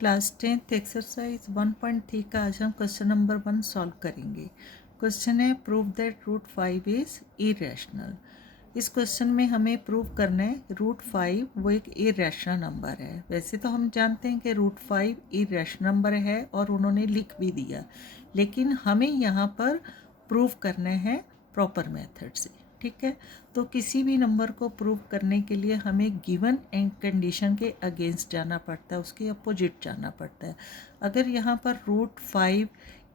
Class 10th exercise 1.3 का आज हम क्वेश्चन नंबर 1 सॉल्व करेंगे। क्वेश्चन है prove that root 5 is irrational. इस क्वेश्चन में हमें प्रूव करना है रूट 5 वो एक इरेशनल नंबर है। वैसे तो हम जानते हैं कि रूट 5 इरेशनल नंबर है और उन्होंने लिख भी दिया, लेकिन हमें यहाँ पर प्रूव करना है प्रॉपर मेथड से। ठीक है, तो किसी भी नंबर को प्रूव करने के लिए हमें गिवन एंड कंडीशन के अगेंस्ट जाना पड़ता है, उसके अपोजिट जाना पड़ता है। अगर यहाँ पर रूट 5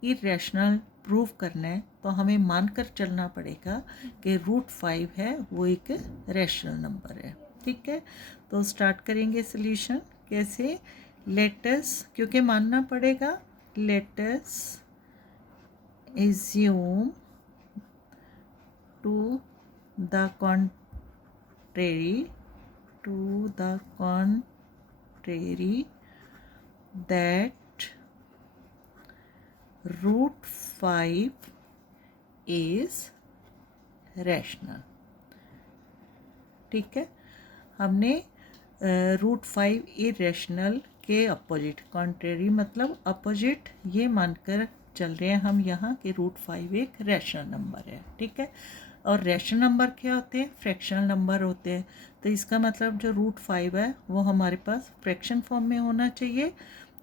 इरेशनल प्रूव करना है तो हमें मानकर चलना पड़ेगा कि रूट 5 है वो एक रैशनल नंबर है। ठीक है, तो स्टार्ट करेंगे सॉल्यूशन। कैसे? लेटस, क्योंकि मानना पड़ेगा, latus assume to the contrary that root 5 is rational। ठीक है, हमने रूट 5 इरेशनल के अपोजिट, कॉन्ट्रेरी मतलब अपोजिट, ये मानकर चल रहे हैं हम यहाँ कि रूट 5 एक रैशनल नंबर है। ठीक है, और रैशनल नंबर क्या होते हैं? फ्रैक्शनल नंबर होते हैं। तो इसका मतलब जो रूट 5 है वो हमारे पास फ्रैक्शन फॉर्म में होना चाहिए।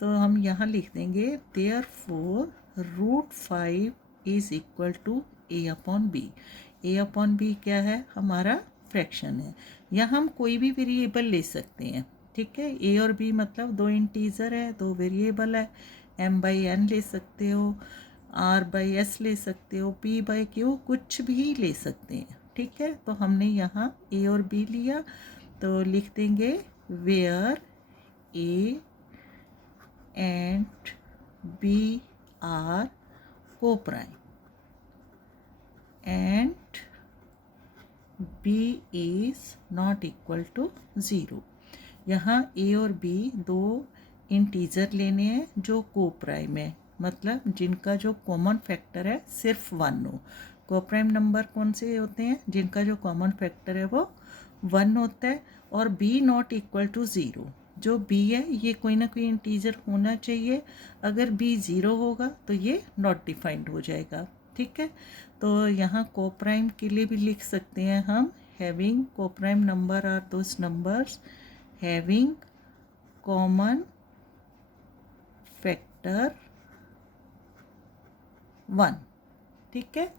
तो हम यहाँ लिख देंगे therefore root 5 is equal to A upon B. A upon B क्या है? हमारा फ्रैक्शन है। यहाँ हम कोई भी वेरिएबल ले सकते हैं। ठीक है, ए और बी मतलब दो इंटीजर है, दो वेरिएबल है। एम बाई एन ले सकते हो, आर बाई एस ले सकते हो, पी बाई क्यू, कुछ भी ले सकते हैं। ठीक है, तो हमने यहाँ ए और बी लिया, तो लिख देंगे where A and B are coprime and B is not equal to 0। यहाँ ए और बी दो इंटीजर लेने हैं जो को प्राइम है, मतलब जिनका जो कॉमन फैक्टर है सिर्फ 1 हो। को प्राइम नंबर कौन से होते हैं? जिनका जो कॉमन फैक्टर है वो 1 होता है। और बी नॉट इक्वल टू 0, जो बी है ये कोई ना कोई इंटीजर होना चाहिए। अगर बी 0 होगा तो ये नॉट डिफाइंड हो जाएगा। ठीक है, तो यहाँ को प्राइम के लिए भी लिख सकते हैं हम, having coprime number are those numbers having common factor 1। ठीक है,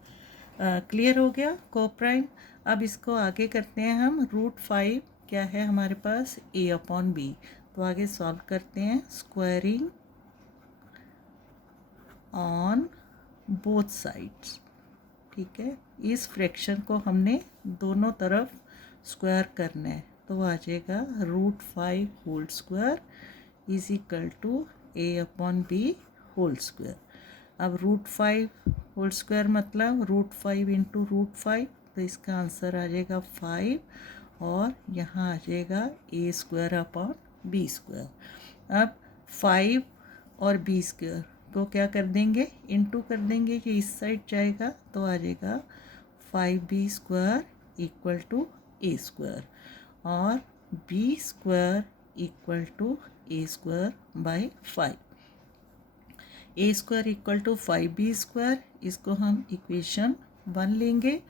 क्लियर हो गया को प्राइम। अब इसको आगे करते हैं हम। रूट 5 क्या है हमारे पास? ए अपॉन बी। तो आगे सॉल्व करते हैं। Squaring on both sides. ठीक है, इस फ्रैक्शन को हमने दोनों तरफ स्क्वायर करना है, तो आ जाएगा root 5 whole square is equal to A upon B whole square. अब रूट 5 होल स्क्वायर मतलब रूट 5 इंटू रूट 5, तो इसका आंसर आ जाएगा 5 और यहाँ आ जाएगा ए स्क्वायर अपॉन बी स्क्वायर। अब 5 और बी स्क्वायर को क्या कर देंगे? इनटू कर देंगे, कि इस साइड जाएगा तो आ जाएगा 5b square equal to A square और B square equal to A square by 5। A square equal to 5b square, इसको हम इक्वेशन 1 लेंगे।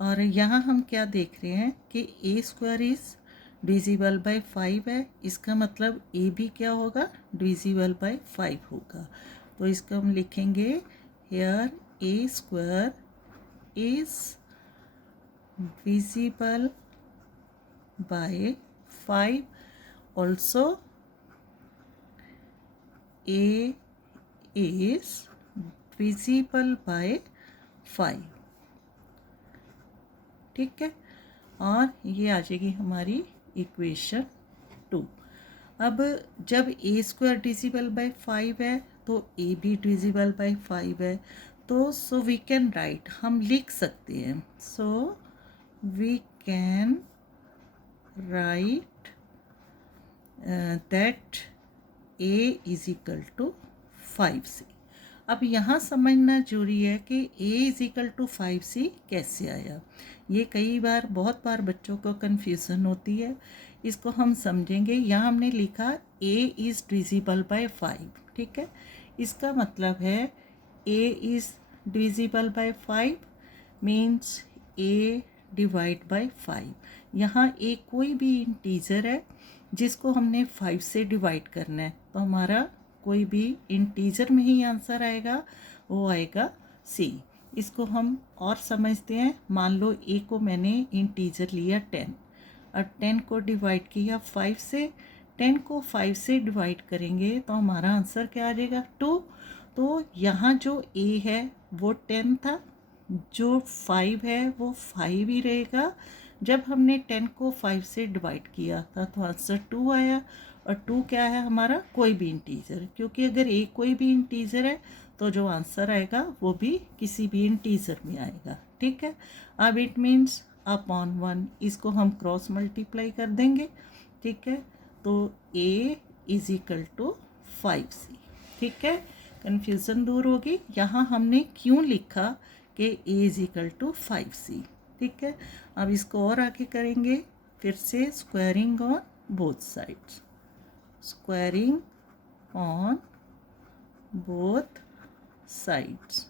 और यहाँ हम क्या देख रहे हैं कि ए स्क्वायर इज़ डिविजिबल बाई 5 है, इसका मतलब ए भी क्या होगा? डिविजिबल बाई 5 होगा। तो इसको हम लिखेंगे here A square is divisible by 5, also A is divisible by 5। ठीक है, और ये आ जाएगी हमारी इक्वेशन 2। अब जब ए स्क्वायर डिविजिबल बाय 5 है तो ए भी डिविजिबल बाय 5 है, तो सो वी कैन राइट, हम लिख सकते हैं, so we can write that A is equal to 5 C. अब यहाँ समझना जरूरी है कि a is equal to 5c कैसे आया। ये कई बार बहुत बार बच्चों को कन्फ्यूज़न होती है, इसको हम समझेंगे। यहाँ हमने लिखा a इज़ डिविजिबल बाय 5, ठीक है। इसका मतलब है a is divisible by 5 means a divide by 5। यहाँ a कोई भी इंटीजर है जिसको हमने 5 से डिवाइड करना है, तो हमारा कोई भी इंटीजर में ही आंसर आएगा, वो आएगा सी। इसको हम और समझते हैं। मान लो a को मैंने इंटीजर लिया 10 और 10 को डिवाइड किया 5 से। 10 को 5 से डिवाइड करेंगे तो हमारा आंसर क्या आ जाएगा 2। तो यहाँ जो a है वो 10 था, जो 5 है वो 5 ही रहेगा। जब हमने 10 को 5 से डिवाइड किया था तो आंसर 2 आया। और 2 क्या है हमारा, कोई भी इंटीजर, क्योंकि अगर एक कोई भी इंटीजर है तो जो आंसर आएगा वो भी किसी भी इंटीजर में आएगा, ठीक है। अब इट मीन्स अपॉन 1, इसको हम क्रॉस मल्टीप्लाई कर देंगे, ठीक है। तो a is equal to 5c, ठीक है। कन्फ्यूज़न दूर होगी। यहाँ हमने क्यों लिखा कि a is equal to 5c, ठीक है। अब इसको और आगे करेंगे, फिर से squaring on both sides, squaring on both sides.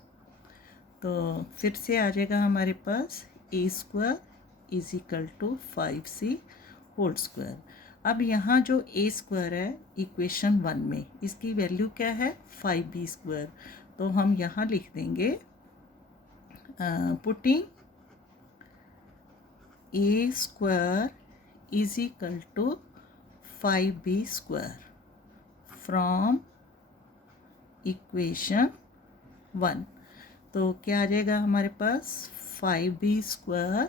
तो फिर से आ जाएगा हमारे पास a square is equal to 5c whole square. अब यहाँ जो a स्क्वायर है इक्वेशन 1 में, इसकी वैल्यू क्या है 5b स्क्वायर। तो हम यहाँ लिख देंगे putting a square is equal to 5b square from equation 1। तो क्या आ जाएगा हमारे पास 5b square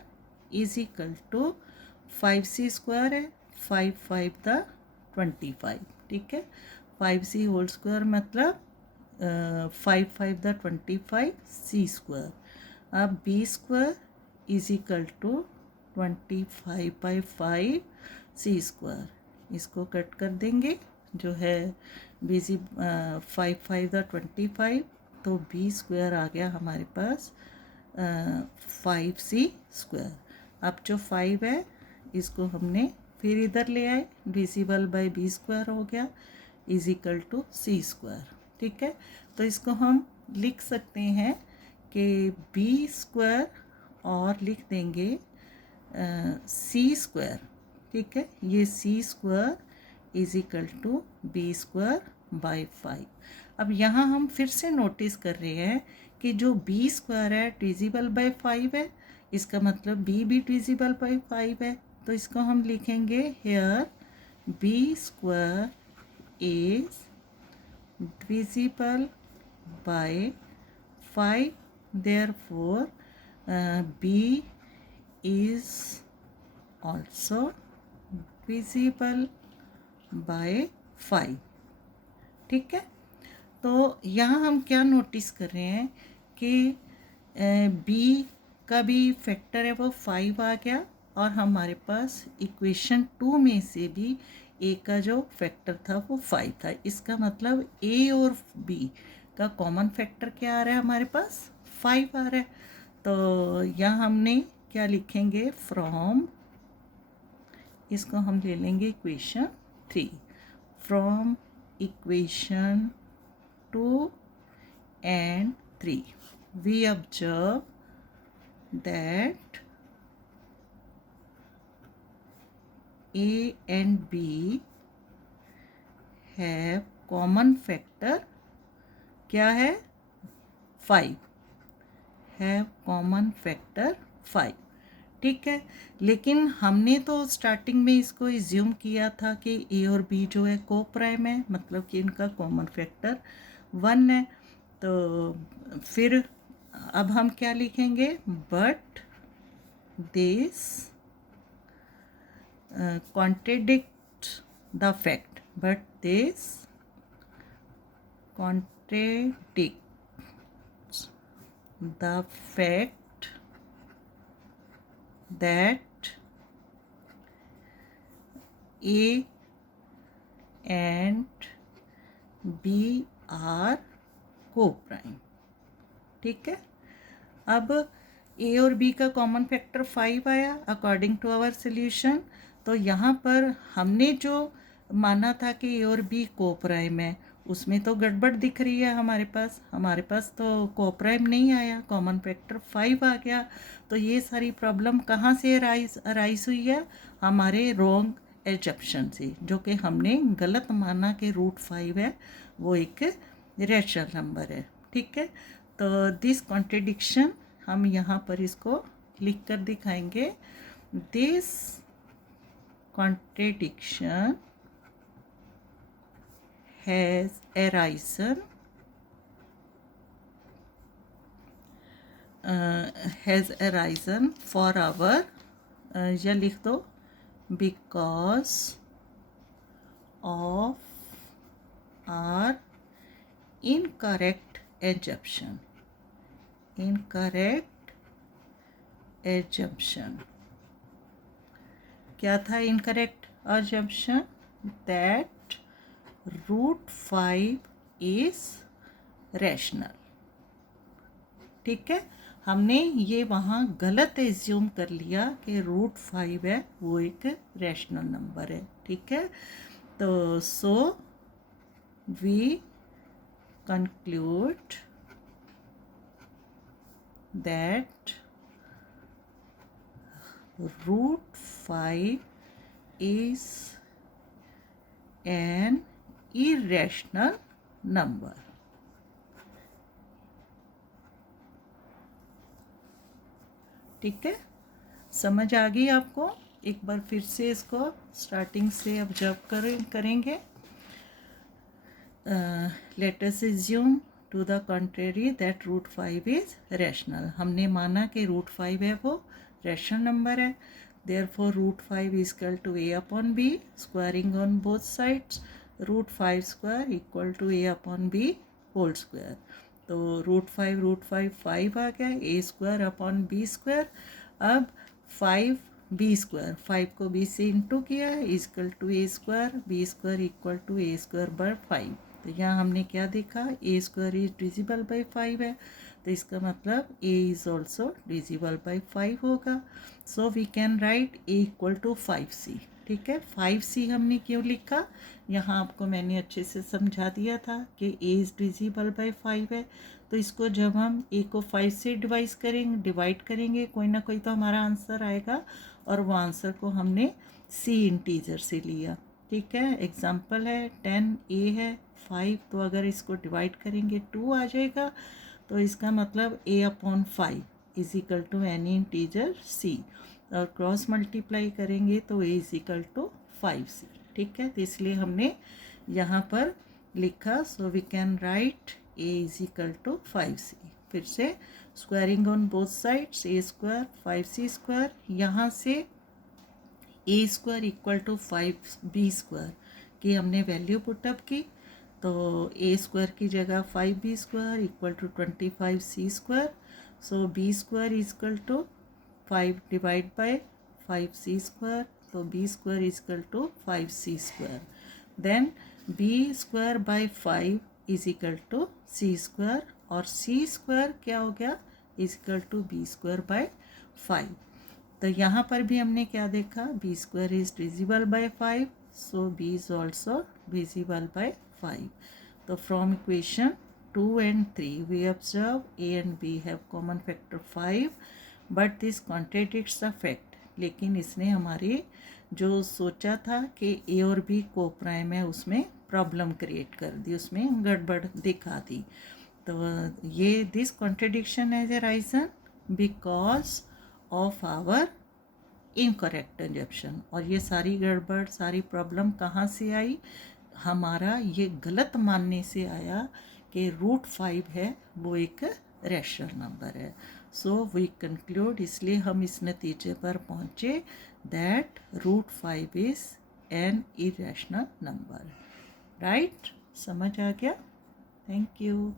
is equal to 5c square है, 5 5 द 25, ठीक है। 5c होल स्क्वायर मतलब 5 5 द 25 c स्क्वायर। अब b square is equal to 25 by 5 c square, इसको कट कर देंगे, जो है बीसी 5 5 द 25, तो b स्क्वायर आ गया हमारे पास 5c स्क्वायर। अब जो 5 है इसको हमने फिर इधर ले आए, डिविजिबल बाय b स्क्वायर हो गया is equal to c square, ठीक है। तो इसको हम लिख सकते हैं कि b स्क्वायर और लिख देंगे c स्क्वायर, ठीक है। ये c square is equal to B square by 5। अब यहाँ हम फिर से नोटिस कर रहे हैं कि जो बी स्क्वायर है डिविजिबल बाई 5 है, इसका मतलब बी भी डिविजिबल बाई 5 है। तो इसको हम लिखेंगे here B square is divisible by 5, therefore B is also divisible by 5, ठीक है। तो यहाँ हम क्या नोटिस कर रहे हैं कि b का भी फैक्टर है वो 5 आ गया, और हमारे पास इक्वेशन 2 में से भी a का जो फैक्टर था वो 5 था। इसका मतलब a और b का कॉमन फैक्टर क्या आ रहा है हमारे पास 5 आ रहा है। तो यहाँ हमने क्या लिखेंगे फ्रॉम, इसको हम ले लेंगे equation 3। From equation 2 and 3 we observe that a and b have common factor क्या है 5, have common factor 5, ठीक है। लेकिन हमने तो स्टार्टिंग में इसको इज्यूम किया था कि ए और बी जो है को प्राइम है, मतलब कि इनका कॉमन फैक्टर 1 है। तो फिर अब हम क्या लिखेंगे, but this contradict the fact, but this contradict the fact that A and B are को प्राइम। ठीक है, अब ए और बी का कॉमन फैक्टर 5 आया अकॉर्डिंग टू आवर सोल्यूशन। तो यहाँ पर हमने जो माना था कि ए और बी को प्राइम है, उसमें तो गड़बड़ दिख रही है हमारे पास तो को प्राइम नहीं आया, कॉमन फैक्टर 5 आ गया। तो ये सारी प्रॉब्लम कहाँ से अराइज हुई है? हमारे रॉन्ग एजप्शन से, जो कि हमने गलत माना कि √5 है वो एक रैशनल नंबर है। ठीक है, तो दिस कॉन्ट्रडिक्शन हम यहाँ पर इसको लिख कर दिखाएंगे। This contradiction has arisen for our या लिख दो because of our incorrect assumption क्या था incorrect assumption? that √5 is rational। ठीक है, हमने ये वहाँ गलत एज्यूम कर लिया कि √5 है वो एक रैशनल नंबर है। ठीक है, तो so we conclude that √5 is an irrational number। ठीक है, समझ आ गई आपको? एक बार फिर से इसको स्टार्टिंग से ऑब्जर्व करेंगे। Let us assume to the contrary that √5 is rational. हमने माना कि √5 है वो रैशनल नंबर है। Therefore √5 is equal to a/b, squaring on both sides, √5² equal to a/b whole square. तो √5 5 आ गया, a² अब 5b², 5 को b से इंटू किया is equal to a², b² equal to a²/5। तो यहाँ हमने क्या देखा, a² इज डिविजिबल बाई 5 है, तो इसका मतलब a is also divisible by 5 होगा। So we can write a equal to 5c। ठीक है, 5c हमने क्यों लिखा, यहाँ आपको मैंने अच्छे से समझा दिया था कि a इज डिविजिबल बाई 5 है। तो इसको जब हम a को 5 से डिवाइड करेंगे कोई ना कोई तो हमारा आंसर आएगा, और वो आंसर को हमने c इंटीजर से लिया। ठीक है, एग्जाम्पल है 10a है 5, तो अगर इसको डिवाइड करेंगे 2 आ जाएगा। तो इसका मतलब a/5 is equal to any integer c, और क्रॉस मल्टीप्लाई करेंगे तो a is equal to 5c। ठीक है, तो इसलिए हमने यहाँ पर लिखा, so we can write a is equal to 5c। फिर से squaring on both sides, a² 5c², यहाँ से a² इक्वल टू 5b² की हमने वैल्यू पुटअप की। तो a² की जगह 5b² equal to 25c²। So b² is equal to 5 divide by 5c², तो b² is equal to 5c²। Then b² by 5 is equal to c², और c² क्या हो गया, is equal to b² by 5। तो यहाँ पर भी हमने क्या देखा, b² is divisible by 5, so b is also divisible by 5। तो from equation 2 and 3 we observe a and b have common factor 5, but this contradicts the fact। लेकिन इसने हमारी जो सोचा था कि a और b को प्राइम है उसमें प्रॉब्लम क्रिएट कर दी, उसमें गड़बड़ दिखा दी। तो ये this contradiction has arisen because of our incorrect assumption. और ये सारी गड़बड़ सारी प्रॉब्लम कहाँ से आई, हमारा ये गलत मानने से आया कि √5 है वो एक रैशनल नंबर है। सो वी कंक्लूड, इसलिए हम इस नतीजे पर पहुँचे that √5 is an irrational number. Right, समझ आ गया? Thank you.